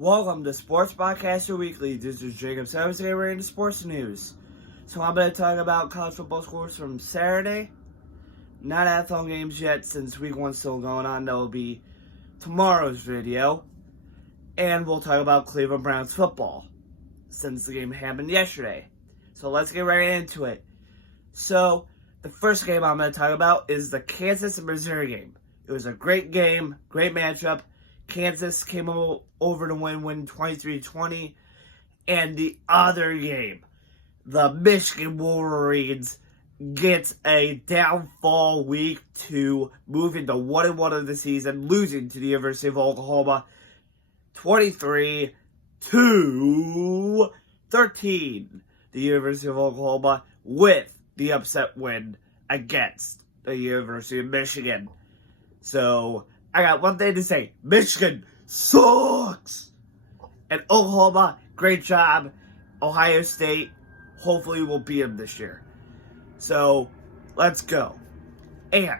Welcome to Sports Podcaster Weekly. This is Jacob Severs. Today we're into sports news. So I'm going to talk about college football scores from Saturday. Not NFL games yet since week one's still going on. That will be tomorrow's video. And we'll talk about Cleveland Browns football since the game happened yesterday. So let's get right into it. So the first game I'm going to talk about is the Kansas and Missouri game. It was a great game, great matchup. Kansas came over to win 23-20. And the other game, the Michigan Wolverines gets a downfall week 2, moving to 1-1 of the season, losing to the University of Oklahoma 23-13. The University of Oklahoma with the upset win against the University of Michigan. So I got one thing to say. Michigan sucks. And Oklahoma, great job. Ohio State, hopefully we'll beat them this year. So, let's go. And,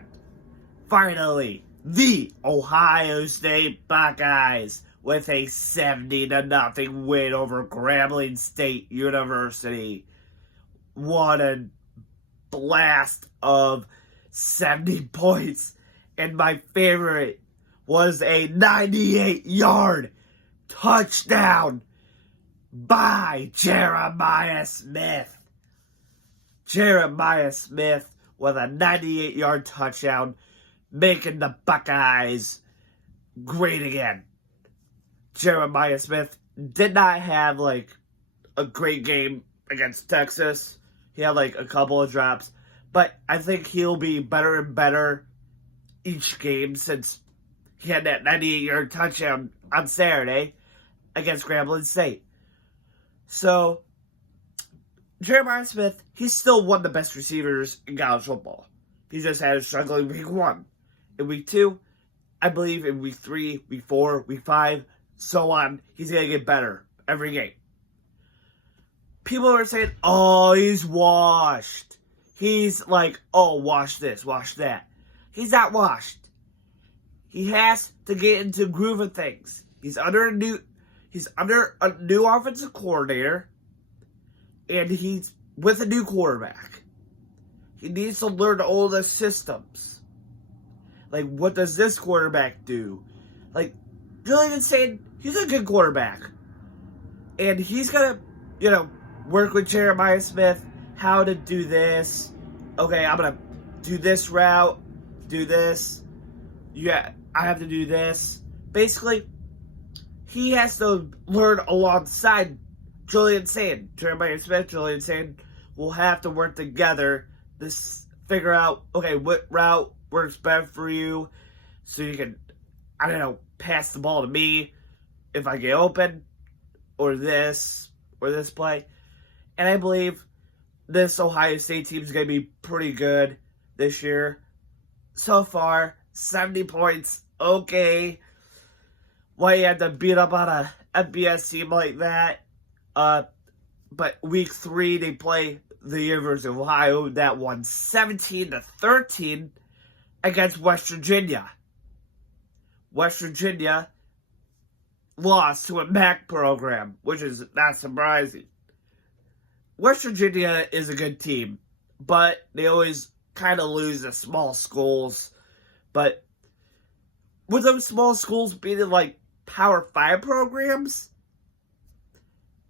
finally, the Ohio State Buckeyes with a 70-0 win over Grambling State University. What a blast of 70 points. And my favorite was a 98-yard touchdown by Jeremiah Smith. Jeremiah Smith with a 98-yard touchdown, making the Buckeyes great again. Jeremiah Smith did not have, a great game against Texas. He had, a couple of drops. But I think he'll be better and better each game since he had that 98-yard touchdown on Saturday against Grambling State. So, Jeremiah Smith, he's still one of the best receivers in college football. He just had a struggling week 1. In week 2, I believe in week 3, week 4, week 5, so on, he's going to get better every game. People are saying, oh, he's washed. He's wash this, wash that. He's not washed. He has to get into groove of things. He's under a new offensive coordinator, and he's with a new quarterback. He needs to learn all the systems. What does this quarterback do? Julian saying he's a good quarterback, and he's gonna, work with Jeremiah Smith how to do this. Okay, I'm gonna do this route. Do this. Yeah, I have to do this. Basically, he has to learn alongside Julian Sand. Jeremiah Smith, Julian Sand will have to work together to figure out, okay, what route works better for you so you can, pass the ball to me if I get open, or this play. And I believe this Ohio State team is going to be pretty good this year. So far, 70 points, okay. Why you had to beat up on a FBS team like that? But week 3, they play the University of Ohio that won 17-13 against West Virginia. West Virginia lost to a MAC program, which is not surprising. West Virginia is a good team, but they always kind of lose to small schools. But with those small schools being Power 5 programs,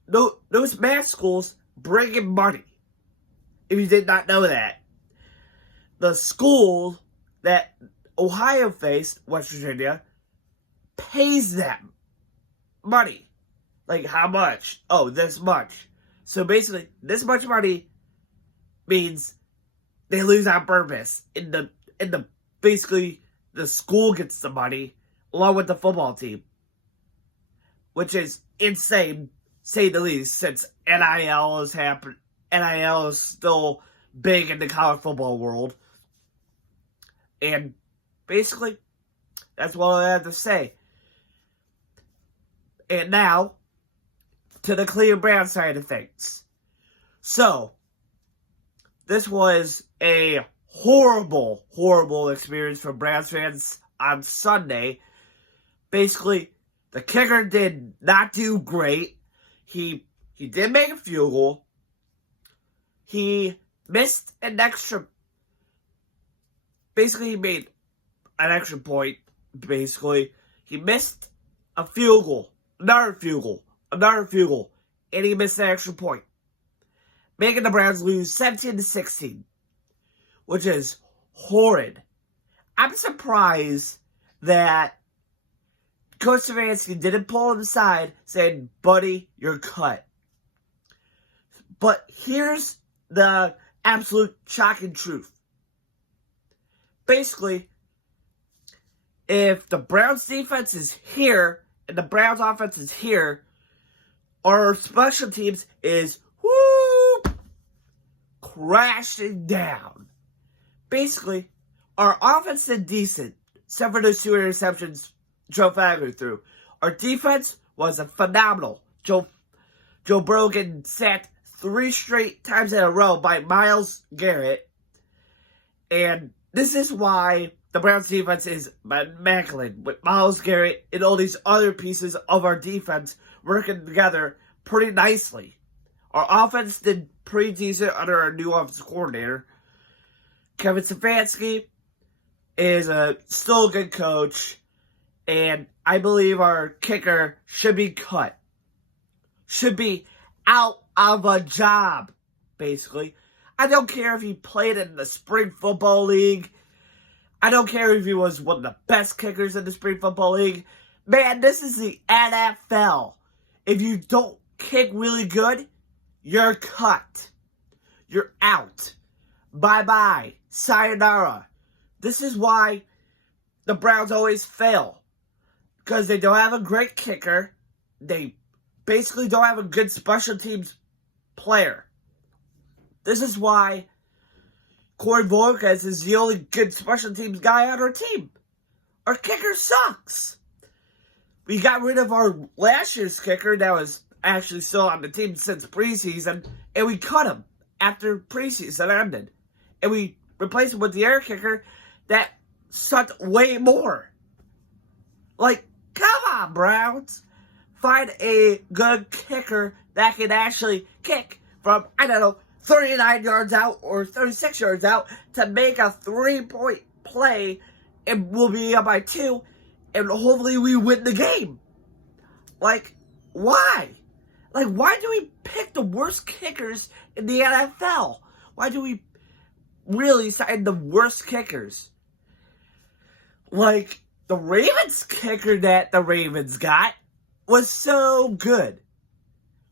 those MAC schools bring in money. If you did not know that. The school that Ohio faced, West Virginia, pays them money. How much? Oh, this much. So basically, this much money means they lose on purpose. Basically, the school gets the money along with the football team, which is insane, say the least, since NIL has happened. NIL is still big in the college football world. And basically, that's what I have to say. And now, to the Cleveland Browns side of things. So, this was a horrible experience for Browns fans on Sunday. Basically, The kicker did not do great. He did make a field goal. He missed an extra. Basically, he made an extra point. Basically, he missed a field goal, another field goal, another field goal, and he missed an extra point, making the Browns lose 17-16, which is horrid. I'm surprised that Coach Stefanski didn't pull him aside saying, buddy, you're cut. But here's the absolute shocking truth. Basically, if the Browns defense is here and the Browns offense is here, our special teams is crashing down. Basically, our offense did decent, except for those 2 interceptions Joe Flacco threw. Our defense was phenomenal. Joe Burrow getting sacked 3 straight times in a row by Myles Garrett. And this is why the Browns defense is immaculate, with Myles Garrett and all these other pieces of our defense working together pretty nicely. Our offense did pretty decent under our new offensive coordinator. Kevin Stefanski is still a good coach, and I believe our kicker should be cut. Should be out of a job, basically. I don't care if he played in the Spring Football League. I don't care if he was one of the best kickers in the Spring Football League. Man, this is the NFL. If you don't kick really good, you're cut. You're out. Bye-bye. Sayonara. This is why the Browns always fail. Because they don't have a great kicker. They basically don't have a good special teams player. This is why Corey Volquez is the only good special teams guy on our team. Our kicker sucks. We got rid of our last year's kicker that was actually still on the team since preseason, and we cut him after preseason ended. And we replaced him with the air kicker that sucked way more. Like, come on, Browns. Find a good kicker that can actually kick from, 39 yards out or 36 yards out to make a 3-point play, and we'll be up by 2, and hopefully we win the game. Like, why? Like, why do we pick the worst kickers in the NFL? Why do we really sign the worst kickers? Like, the Ravens kicker that the Ravens got was so good.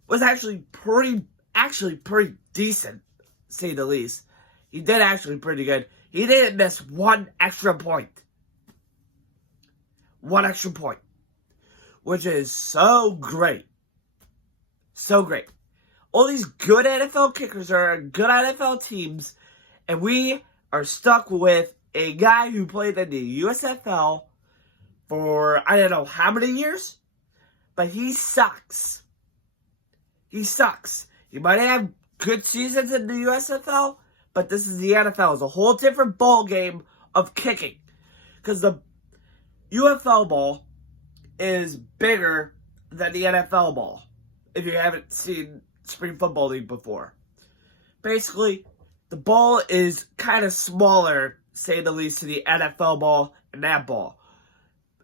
Was actually pretty decent, to say the least. He did actually pretty good. He didn't miss one extra point. One extra point. Which is so great. So great. All these good NFL kickers are on good NFL teams, and we are stuck with a guy who played in the USFL for, I don't know how many years, but he sucks. He sucks. He might have good seasons in the USFL, but this is the NFL. It's a whole different ball game of kicking. Because the UFL ball is bigger than the NFL ball, if you haven't seen Spring Football League before. Basically, the ball is kind of smaller, say the least, to the NFL ball and that ball.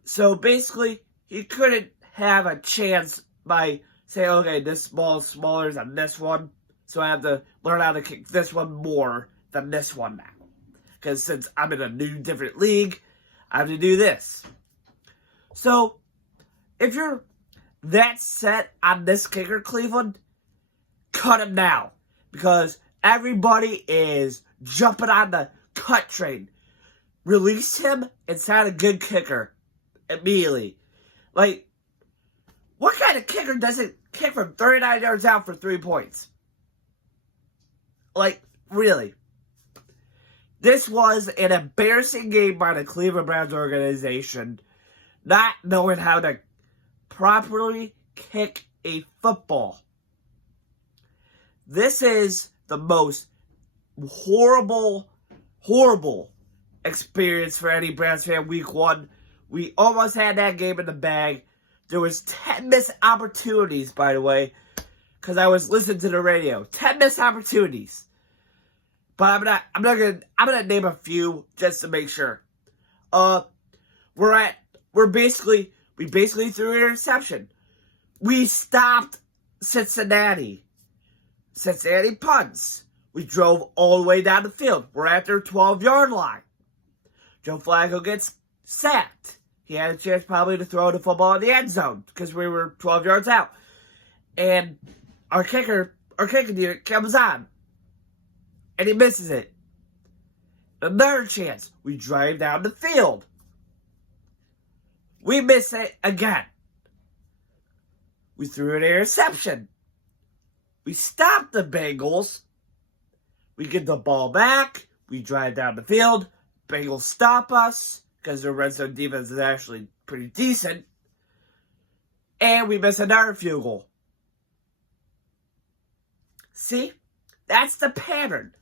So basically, he couldn't have a chance by saying, okay, this ball is smaller than this one, so I have to learn how to kick this one more than this one now. Because since I'm in a new, different league, I have to do this. So, if you're that set on this kicker, Cleveland, cut him now. Because everybody is jumping on the cut train. Release him and sign a good kicker immediately. Like, what kind of kicker doesn't kick from 39 yards out for 3 points? Like, really. This was an embarrassing game by the Cleveland Browns organization, not knowing how to properly kick a football. This is the most horrible experience for any Browns fan week 1. We almost had that game in the bag. There was 10 missed opportunities, by the way, because I was listening to the radio. 10 missed opportunities. But I'm gonna name a few just to make sure. We basically threw an interception. We stopped Cincinnati. Cincinnati punts. We drove all the way down the field. We're at their 12-yard line. Joe Flacco gets sacked. He had a chance probably to throw the football in the end zone because we were 12 yards out. And our kicker unit comes on. And he misses it. Another chance. We drive down the field. We miss it again. We threw an interception. We stopped the Bengals. We get the ball back. We drive down the field. Bengals stop us because their red zone defense is actually pretty decent. And we miss another field goal. See? That's the pattern.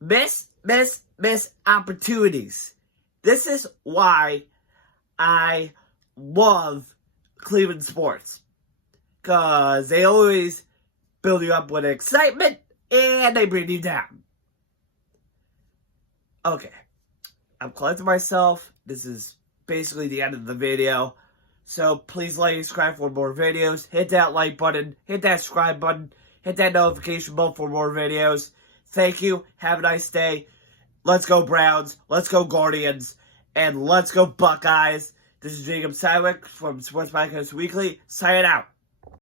Miss opportunities. This is why I love Cleveland sports. Because they always build you up with excitement and they bring you down. Okay. I'm collecting myself. This is basically the end of the video. So please like and subscribe for more videos. Hit that like button. Hit that subscribe button. Hit that notification bell for more videos. Thank you. Have a nice day. Let's go Browns. Let's go Guardians. And let's go Buckeyes. This is Jacob Sywick from Sports Podcast Weekly. Signing out.